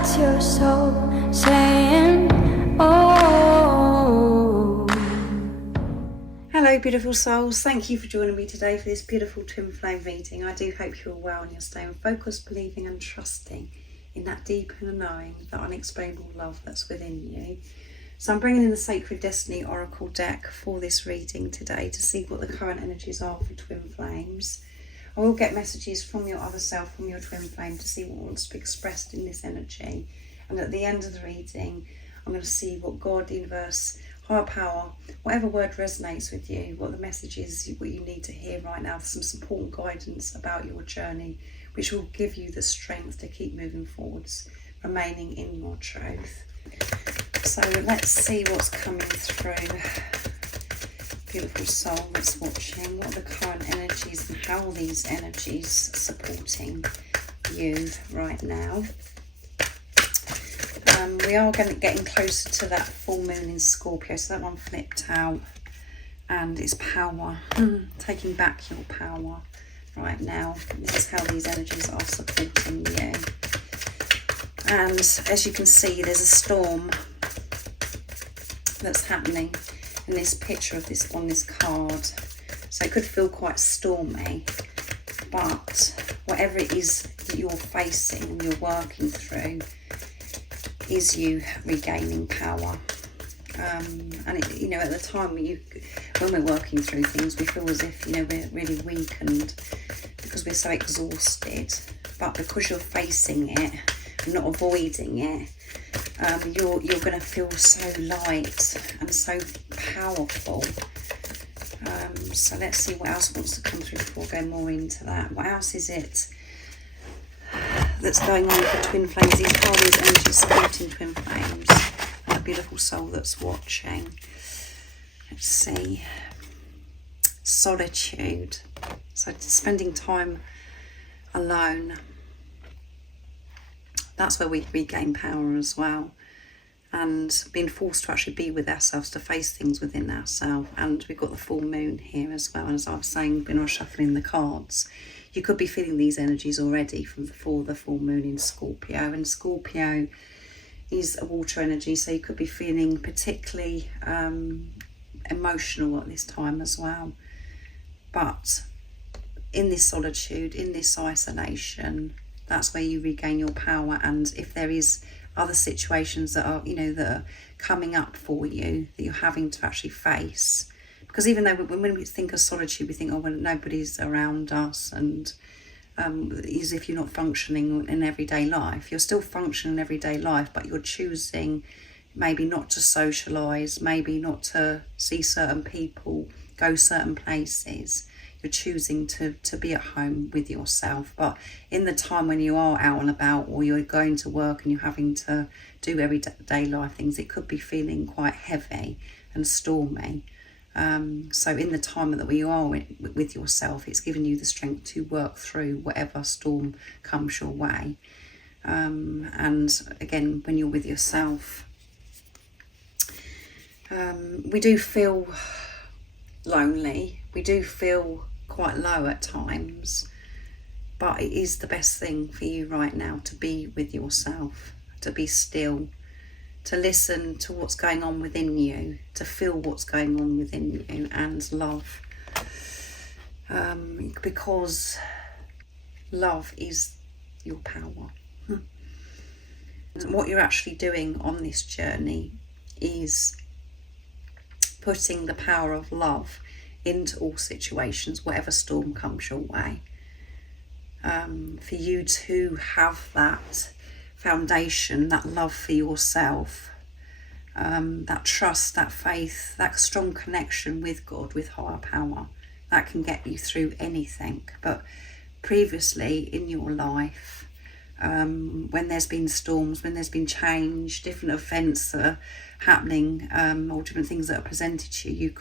That's your soul saying, oh. Hello beautiful souls, thank you for joining me today for this beautiful twin flame reading. I do hope you're well and you're staying focused, believing and trusting in that deep inner knowing, that unexplainable love that's within you. So I'm bringing in the Sacred Destiny Oracle deck for this reading today to see what the current energies are for twin flames. I will get messages from your other self, from your twin flame, to see what wants to be expressed in this energy. And at the end of the reading, I'm going to see what God, the universe, higher power, whatever word resonates with you, what the message is, what you need to hear right now, some support and guidance about your journey, which will give you the strength to keep moving forwards, remaining in your truth. So let's see what's coming through. Beautiful soul that's watching, what are the current energies and how are these energies supporting you right now? We are getting closer to that full moon in Scorpio, so that one flipped out, and it's power, taking back your power right now. This is how these energies are supporting you. And as you can see, there's a storm that's happening in this picture of this on this card. So it could feel quite stormy, but whatever it is that you're facing and you're working through is you regaining power. And it, you know, at the time when we're working through things, we feel as if, you know, we're really weakened because we're so exhausted. But because you're facing it and not avoiding it, you're going to feel so light and so powerful. So let's see what else wants to come through before we go more into that. What else is it that's going on for twin flames? These are these energies supporting twin flames. And a beautiful soul that's watching. Let's see. Solitude. So spending time alone. That's where we regain power as well. And being forced to actually be with ourselves, to face things within ourselves. And we've got the full moon here as well. And as I was saying when I was shuffling the cards, you could be feeling these energies already from before the full moon in Scorpio. And Scorpio is a water energy, so you could be feeling particularly emotional at this time as well. But in this solitude, in this isolation, that's where you regain your power. And if there is other situations that are, you know, that are coming up for you, that you're having to actually face, because even though when we think of solitude, we think, oh, well, nobody's around us, and as if you're not functioning in everyday life. You're still functioning in everyday life, but you're choosing maybe not to socialise, maybe not to see certain people, go certain places. You're choosing to be at home with yourself. But in the time when you are out and about, or you're going to work and you're having to do everyday life things, it could be feeling quite heavy and stormy. So in the time that we are with yourself, it's giving you the strength to work through whatever storm comes your way. And again, when you're with yourself, we do feel lonely. We do feel quite low at times, but it is the best thing for you right now to be with yourself, to be still, to listen to what's going on within you, to feel what's going on within you, and love, because love is your power. And what you're actually doing on this journey is putting the power of love into all situations, whatever storm comes your way. For you to have that foundation, that love for yourself, that trust, that faith, that strong connection with God, with higher power, that can get you through anything. But previously in your life, when there's been storms, when there's been change, different events that are happening, or different things that are presented to you,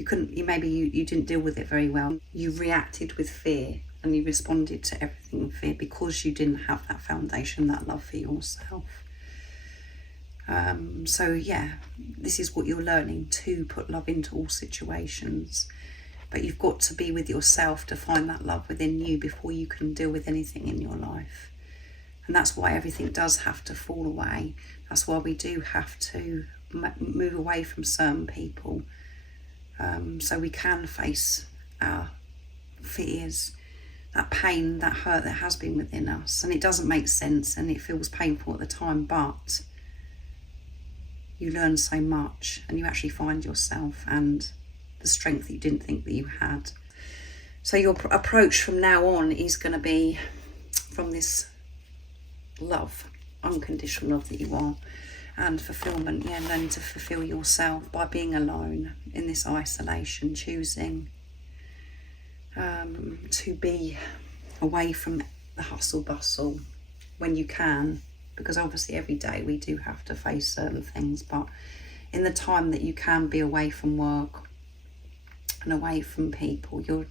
you didn't deal with it very well. You reacted with fear and you responded to everything with fear because you didn't have that foundation, that love for yourself. So yeah, this is what you're learning, to put love into all situations. But you've got to be with yourself to find that love within you before you can deal with anything in your life. And that's why everything does have to fall away. That's why we do have to move away from certain people, so we can face our fears, that pain, that hurt that has been within us. And it doesn't make sense and it feels painful at the time, but you learn so much and you actually find yourself and the strength that you didn't think that you had. So your approach from now on is going to be from this love, unconditional love that you are, and fulfillment. Yeah, learning to fulfill yourself by being alone in this isolation, choosing to be away from the hustle bustle when you can, because obviously every day we do have to face certain things, but in the time that you can be away from work and away from people, you're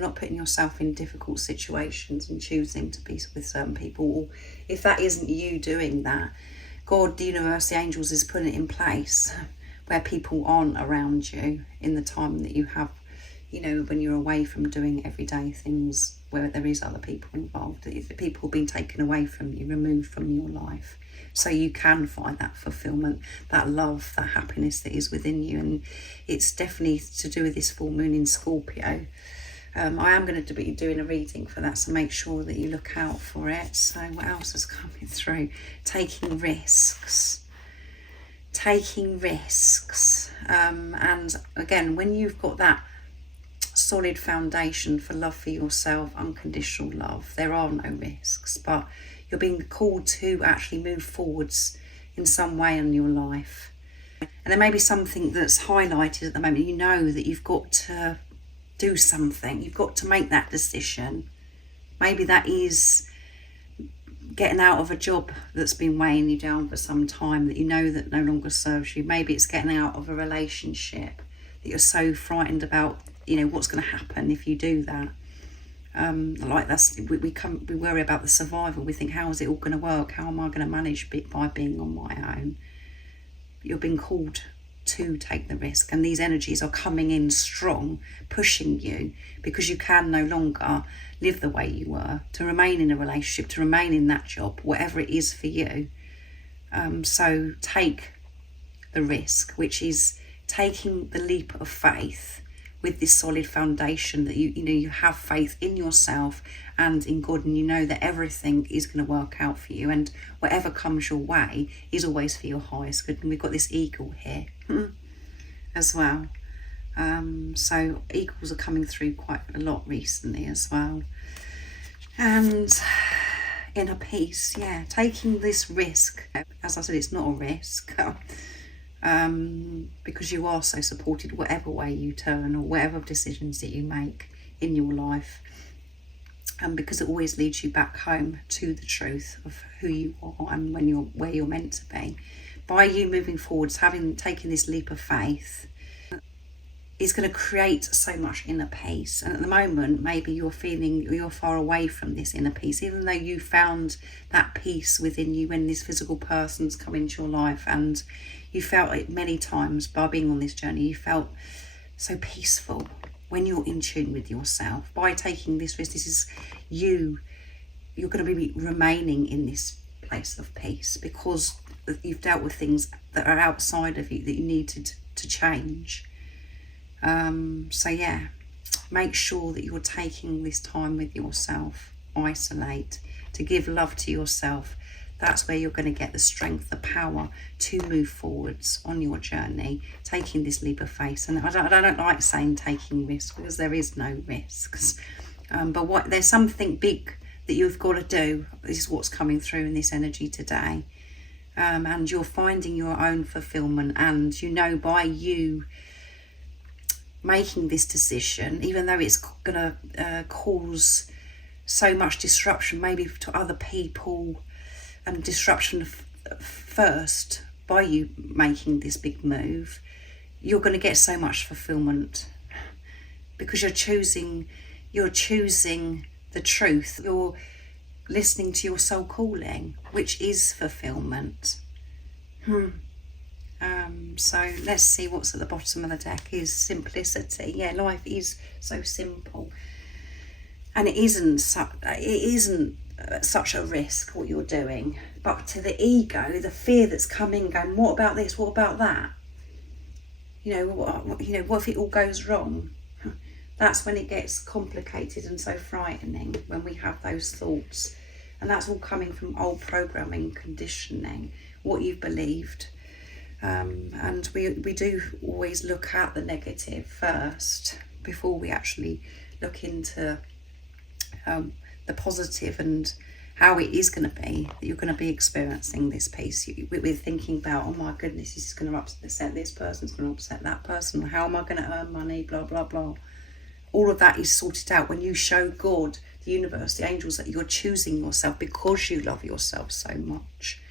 not putting yourself in difficult situations and choosing to be with certain people. Or if that isn't you doing that, God, the universe, the angels is putting it in place where people aren't around you in the time that you have, you know, when you're away from doing everyday things where there is other people involved. If people being taken away from you, removed from your life, so you can find that fulfillment, that love, that happiness that is within you. And it's definitely to do with this full moon in Scorpio. I am going to be doing a reading for that, so make sure that you look out for it. So what else is coming through? Taking risks. And again, when you've got that solid foundation for love for yourself, unconditional love, there are no risks, but you're being called to actually move forwards in some way in your life. And there may be something that's highlighted at the moment. You know that you've got to do something, you've got to make that decision. Maybe that is getting out of a job that's been weighing you down for some time, that you know that no longer serves you. Maybe it's getting out of a relationship that you're so frightened about, you know, what's going to happen if you do that. Like that's we worry about the survival. We think, how is it all going to work? How am I going to manage by being on my own? You're being called to take the risk, and these energies are coming in strong, pushing you, because you can no longer live the way you were, to remain in a relationship, to remain in that job, whatever it is for you. So take the risk, which is taking the leap of faith with this solid foundation that you have faith in yourself and in God, and you know that everything is going to work out for you, and whatever comes your way is always for your highest good. And we've got this eagle here as well. So eagles are coming through quite a lot recently as well. And inner peace, yeah, taking this risk. As I said, it's not a risk. Because you are so supported whatever way you turn or whatever decisions that you make in your life, and because it always leads you back home to the truth of who you are and where you're meant to be. By you moving forwards, taken this leap of faith, is going to create so much inner peace. And at the moment, maybe you're feeling you're far away from this inner peace, even though you found that peace within you when this physical person's come into your life, and you felt it many times by being on this journey. You felt so peaceful when you're in tune with yourself. By taking this risk, this is you're going to be remaining in this place of peace, because you've dealt with things that are outside of you that you needed to change. So yeah, make sure that you're taking this time with yourself. Isolate, to give love to yourself. That's where you're going to get the strength, the power to move forwards on your journey, taking this leap of faith. And I don't like saying taking risks, because there is no risks. But there's something big that you've got to do. This is what's coming through in this energy today. And you're finding your own fulfillment. And you know, by you making this decision, even though it's going to cause so much disruption, maybe to other people, and disruption first, by you making this big move, you're going to get so much fulfillment, because you're choosing the truth. You're listening to your soul calling, which is fulfillment. So let's see what's at the bottom of the deck. Is simplicity. Yeah, life is so simple, and it isn't such a risk what you're doing. But to the ego, the fear that's coming, going, what about this, what about that, what if it all goes wrong? That's when it gets complicated and so frightening, when we have those thoughts. And that's all coming from old programming, conditioning, what you've believed. And we do always look at the negative first before we actually look into the positive and how it is going to be, that you're going to be experiencing this peace. We're thinking about, oh my goodness, this is going to upset this person, it's going to upset that person, how am I going to earn money, blah, blah, blah. All of that is sorted out when you show God, the universe, the angels, that you're choosing yourself because you love yourself so much.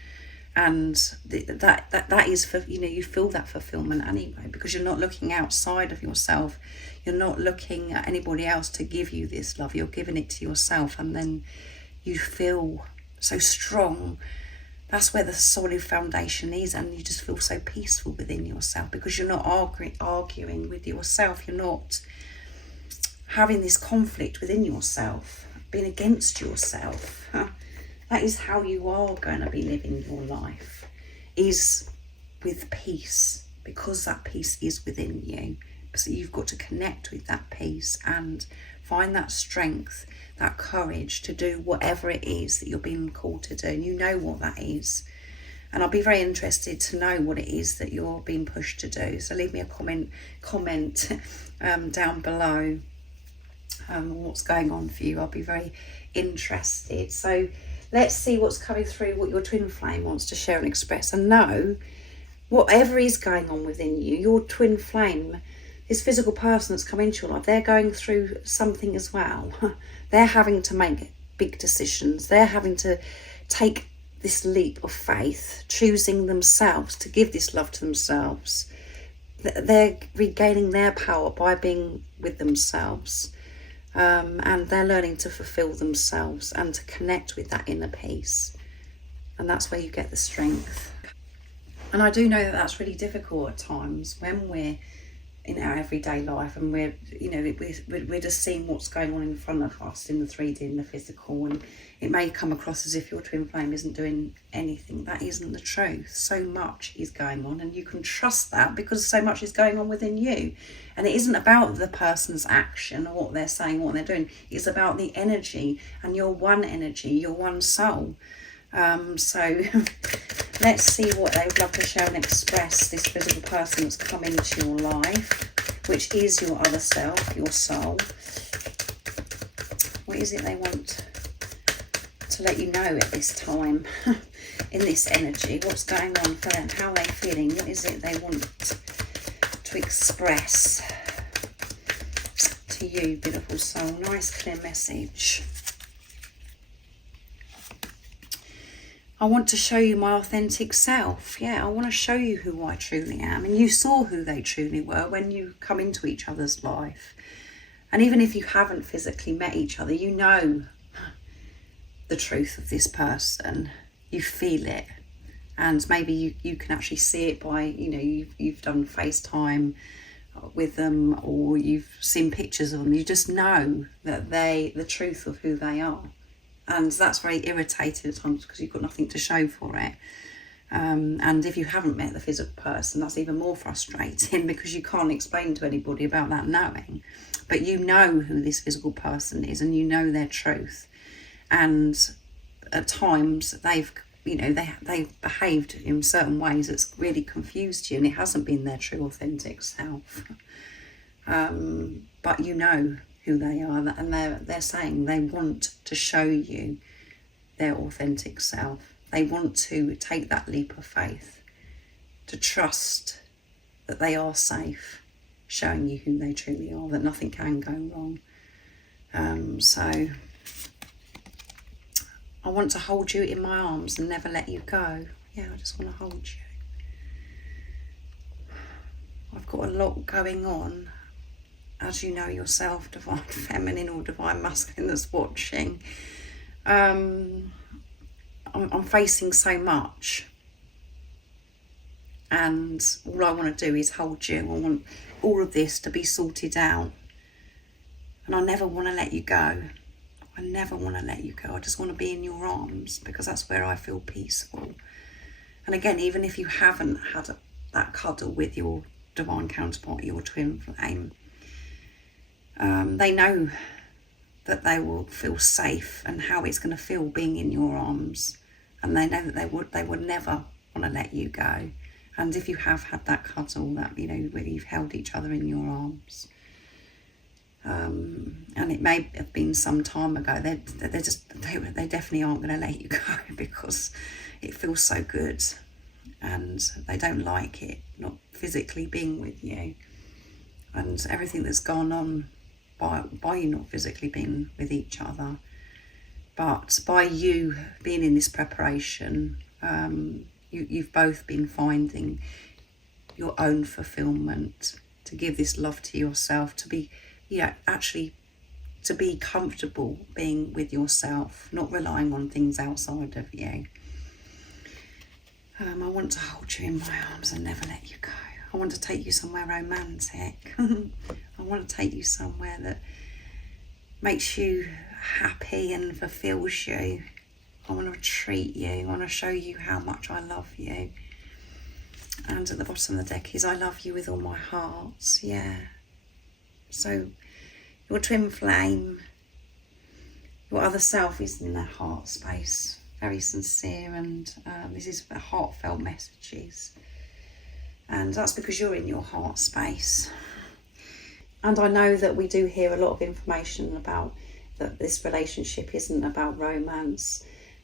And that is for, you feel that fulfillment anyway, because you're not looking outside of yourself. You're not looking at anybody else to give you this love. You're giving it to yourself, and then you feel so strong. That's where the solid foundation is, and you just feel so peaceful within yourself, because you're not arguing with yourself. You're not having this conflict within yourself, being against yourself. That is how you are going to be living your life, is with peace, because that peace is within you. So you've got to connect with that peace and find that strength, that courage to do whatever it is that you're being called to do. And you know what that is. And I'll be very interested to know what it is that you're being pushed to do. So leave me a comment down below what's going on for you. I'll be very interested. So let's see what's coming through, what your twin flame wants to share and express. And know, whatever is going on within you, your twin flame, this physical person that's come into your life, they're going through something as well. They're having to make big decisions. They're having to take this leap of faith, choosing themselves to give this love to themselves. They're regaining their power by being with themselves. And they're learning to fulfill themselves and to connect with that inner peace. And that's where you get the strength. And I do know that that's really difficult at times when we're in our everyday life and we're just seeing what's going on in front of us in the 3D, in the physical, and it may come across as if your twin flame isn't doing anything. That isn't the truth. So much is going on, and you can trust that because so much is going on within you. And it isn't about the person's action or what they're saying, what they're doing. It's about the energy, and your one energy, your one soul. So let's see what they would love to share and express, this physical person that's come into your life, which is your other self, your soul. What is it they want to let you know at this time, in this energy? What's going on for them? How are they feeling? What is it they want to express to you, beautiful soul? Nice clear message. I want to show you my authentic self. Yeah, I want to show you who I truly am. And you saw who they truly were when you come into each other's life. And even if you haven't physically met each other, you know the truth of this person. You feel it. And maybe you can actually see it by, you've done FaceTime with them, or you've seen pictures of them. You just know that the truth of who they are. And that's very irritating at times because you've got nothing to show for it. And if you haven't met the physical person, that's even more frustrating because you can't explain to anybody about that knowing. But you know who this physical person is, and you know their truth. And at times they've behaved in certain ways that's really confused you, and it hasn't been their true authentic self. But you know who they are, and they're saying they want to show you their authentic self. They want to take that leap of faith, to trust that they are safe, showing you who they truly are, that nothing can go wrong. So I want to hold you in my arms and never let you go. Yeah, I just want to hold you. I've got a lot going on, as you know yourself, divine feminine or divine masculine that's watching. I'm facing so much, and all I want to do is hold you. I want all of this to be sorted out, and I never want to let you go. I never want to let you go. I just want to be in your arms, because that's where I feel peaceful. And again, even if you haven't had that cuddle with your divine counterpart, your twin flame, they know that they will feel safe and how it's going to feel being in your arms. And they know that they would never want to let you go. And if you have had that cuddle, that, you know, where you've held each other in your arms, and it may have been some time ago, they definitely aren't going to let you go, because it feels so good, and they don't like it not physically being with you, and everything that's gone on by you not physically being with each other. But by you being in this preparation, you've both been finding your own fulfillment, to give this love to yourself, to be, you know, actually to be comfortable being with yourself, not relying on things outside of you. I want to hold you in my arms and never let you go. I want to take you somewhere romantic. I want to take you somewhere that makes you happy and fulfills you. I want to treat you. I want to show you how much I love you. And at the bottom of the deck is, I love you with all my heart. Yeah. So your twin flame, your other self, is in their heart space. Very sincere, and this is heartfelt messages. And that's because you're in your heart space. And I know that we do hear a lot of information about that this relationship isn't about romance.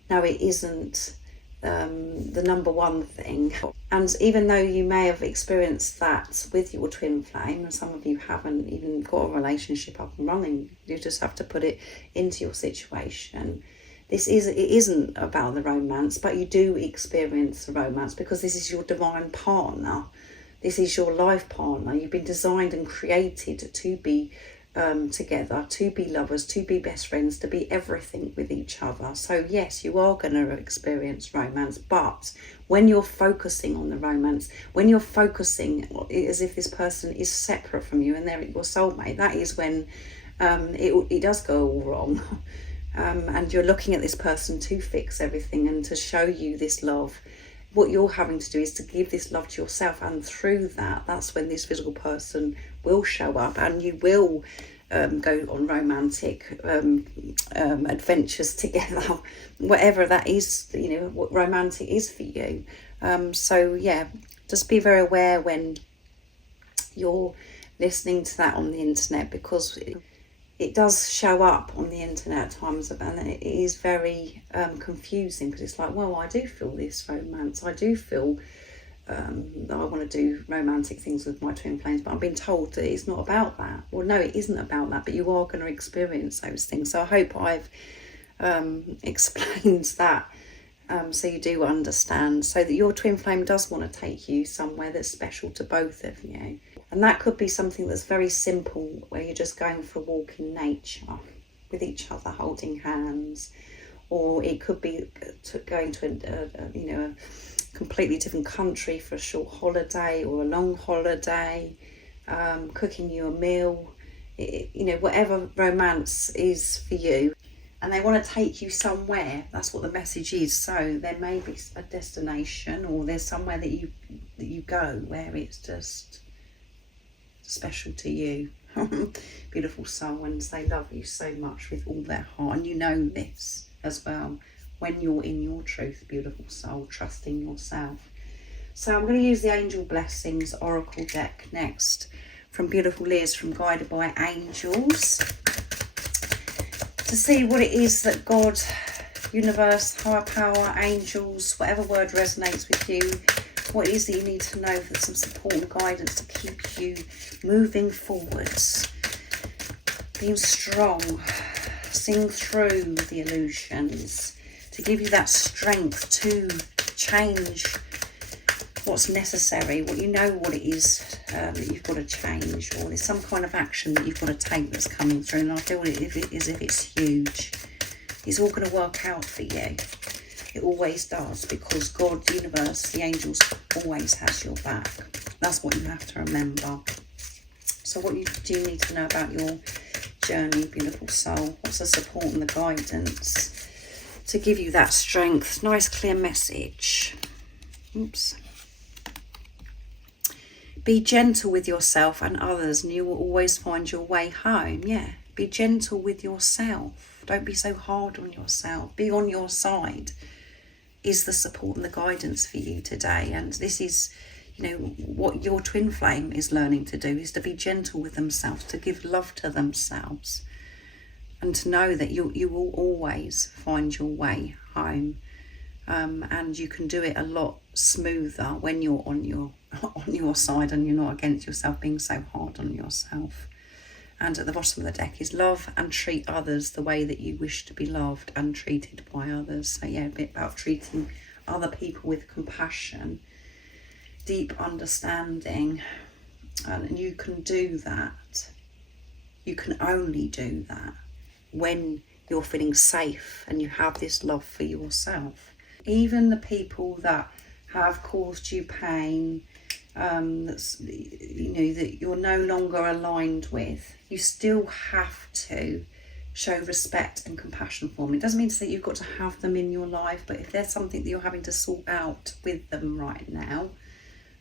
No, it isn't the number one thing. And even though you may have experienced that with your twin flame, and some of you haven't even got a relationship up and running, you just have to put it into your situation. It isn't about the romance, but you do experience the romance, because this is your divine partner. This is your life partner. You've been designed and created to be together, to be lovers, to be best friends, to be everything with each other. So yes, you are going to experience romance, but when you're focusing on the romance, when you're focusing as if this person is separate from you and they're your soulmate, that is when it does go all wrong. And you're looking at this person to fix everything and to show you this love. What you're having to do is to give this love to yourself, and through that, that's when this physical person will show up, and you will go on romantic adventures together, whatever that is, you know, what romantic is for you. So yeah, just be very aware when you're listening to that on the internet, because it does show up on the internet at times, and it is very confusing, because it's like, well, I do feel this romance, I do feel that I want to do romantic things with my twin flames, but I'm being told that it's not about that. Well, no, it isn't about that, but you are going to experience those things. So I hope I've explained that, so you do understand, so that your twin flame does want to take you somewhere that's special to both of you. And that could be something that's very simple, where you're just going for a walk in nature with each other, holding hands. Or it could be going to a completely different country for a short holiday or a long holiday, cooking you a meal, whatever romance is for you. And they want to take you somewhere. That's what the message is. So there may be a destination, or there's somewhere that you go where it's just special to you. Beautiful soul, and they love you so much with all their heart. And you know this as well when you're in your truth, beautiful soul, trusting yourself. So I'm going to use the Angel Blessings Oracle deck next from beautiful Liz from Guided by Angels, to see what it is that God, universe, higher power, angels, whatever word resonates with you, what it is that you need to know for some support and guidance to keep you moving forwards, being strong, seeing through the illusions, to give you that strength to change what's necessary, what you know what it is that you've got to change, or there's some kind of action that you've got to take that's coming through. And I feel as if it's huge. It's all going to work out for you. It always does, because God, the universe, the angels always has your back. That's what you have to remember. So what do you need to know about your journey, beautiful soul? What's the support and the guidance to give you that strength? Nice clear message. Oops. Be gentle with yourself and others, and you will always find your way home. Yeah, be gentle with yourself. Don't be so hard on yourself. Be on your side is the support and the guidance for you today. And this is, you know, what your twin flame is learning to do, is to be gentle with themselves, to give love to themselves, and to know that you will always find your way home. And you can do it a lot smoother when you're on your side and you're not against yourself, being so hard on yourself. And at the bottom of the deck is love and treat others the way that you wish to be loved and treated by others. So yeah, a bit about treating other people with compassion, deep understanding. And you can do that. You can only do that when you're feeling safe and you have this love for yourself. Even the people that have caused you pain, that's, you know, that you're no longer aligned with, you still have to show respect and compassion for them. It doesn't mean to say you've got to have them in your life, but if there's something that you're having to sort out with them right now,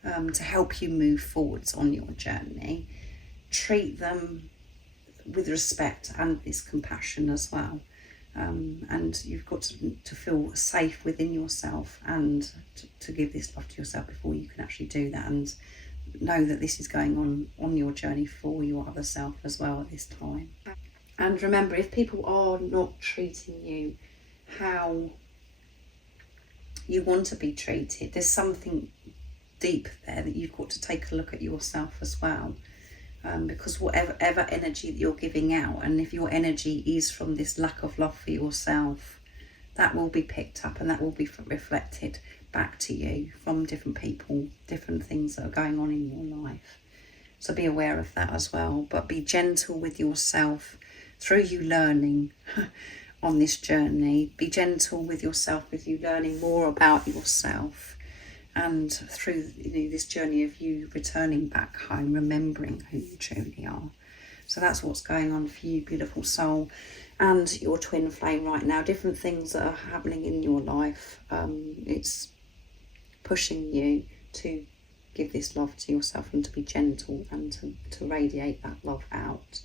to help you move forwards on your journey, treat them with respect and this compassion as well. And you've got to feel safe within yourself and to give this love to yourself before you can actually do that, and know that this is going on your journey for your other self as well at this time. And remember, if people are not treating you how you want to be treated, there's something deep there that you've got to take a look at yourself as well. Because whatever energy that you're giving out, and if your energy is from this lack of love for yourself, that will be picked up and that will be reflected back to you from different people, different things that are going on in your life. So be aware of that as well, but be gentle with yourself through you learning on this journey. Be gentle with yourself with you learning more about yourself. And through, you know, this journey of you returning back home, remembering who you truly are. So that's what's going on for you, beautiful soul, and your twin flame right now. Different things that are happening in your life. It's pushing you to give this love to yourself and to be gentle and to radiate that love out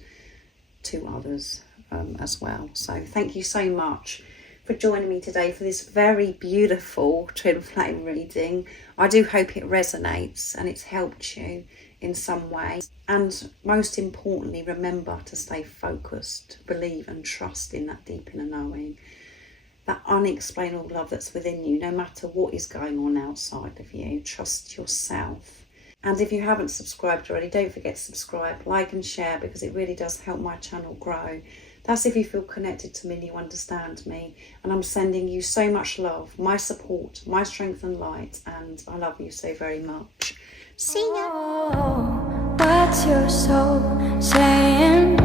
to others as well. So thank you so much for joining me today for this very beautiful twin flame reading. I do hope it resonates and it's helped you in some way. And most importantly, remember to stay focused, believe and trust in that deep inner knowing, that unexplainable love that's within you, no matter what is going on outside of you. Trust yourself. And if you haven't subscribed already, don't forget to subscribe, like and share, because it really does help my channel grow. That's if you feel connected to me and you understand me. And I'm sending you so much love, my support, my strength and light. And I love you so very much. See ya. Oh, what's your soul saying?